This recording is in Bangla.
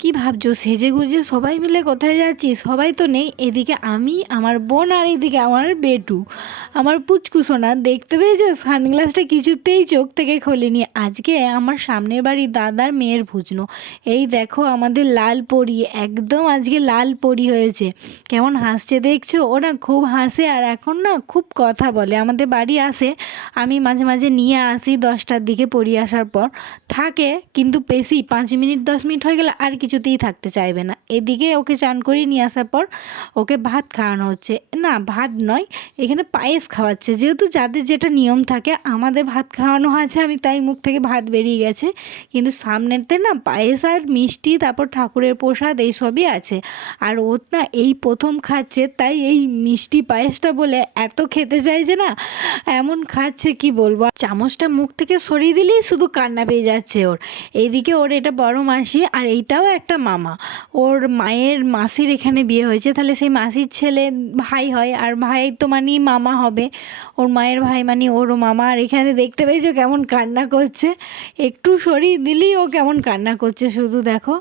কি ভাবছো সেজে গুজে সবাই মিলে কোথায় যাচ্ছি? সবাই তো নেই, এদিকে আমি, আমার বোন, আর এদিকে আমার বেটু, আমার পুচকু সোনা। দেখতে পেয়েছো সানগ্লাসটা কিছুতেই চোখ থেকে খোলেনি। আজকে আমার সামনের বাড়ির দাদার মেয়ের ভুজনো। এই দেখো আমাদের লাল পরি, একদম আজকে লাল পরি হয়েছে। কেমন হাসছে দেখছো? ও না খুব হাসে, আর এখন না খুব কথা বলে। আমাদের বাড়ি আসে, আমি মাঝে মাঝে নিয়ে আসি 10টার দিকে পড়ি আসার পর। থাকে কিন্তু বেশি 5 মিনিট 10 মিনিট হয়ে গেলে আর কিছুতেই থাকতে চাইবে না। এদিকে ওকে চান করিয়ে নিয়ে আসার পর ওকে ভাত খাওয়ানো হচ্ছে। না, ভাত নয়, এখানে পায়েস খাওয়াচ্ছে। যেহেতু যাদের যেটা নিয়ম থাকে, আমাদের ভাত খাওয়ানো আছে, আমি তাই মুখ থেকে ভাত বেরিয়ে গেছে। কিন্তু সামনেতে না পায়েস আর মিষ্টি, তারপর ঠাকুরের প্রসাদ এইসবই আছে। আর ও না এই প্রথম খাচ্ছে, তাই এই মিষ্টি পায়েসটা বলে এত খেতে চাইছে না, এমন খাচ্ছে কি বলবো। চামচটা মুখ থেকে সরিয়ে দিলেই শুধু কান্না পেয়ে যাচ্ছে ওর। এইদিকে ওর এটা বড় মাসি, আর এইটাও একটা মামা। ওর মায়ের মাসির এখানে বিয়ে হয়েছে, তাহলে সেই মাসির ছেলে ভাই হয়, আর ভাই তো মানে মামা হবে। ওর মায়ের ভাই মানে ওরও মামা। আর এখানে দেখতে পেয়েছো কেমন কান্না করছে, একটু সরিয়ে দিলেই ও কেমন কান্না করছে শুধু দেখো।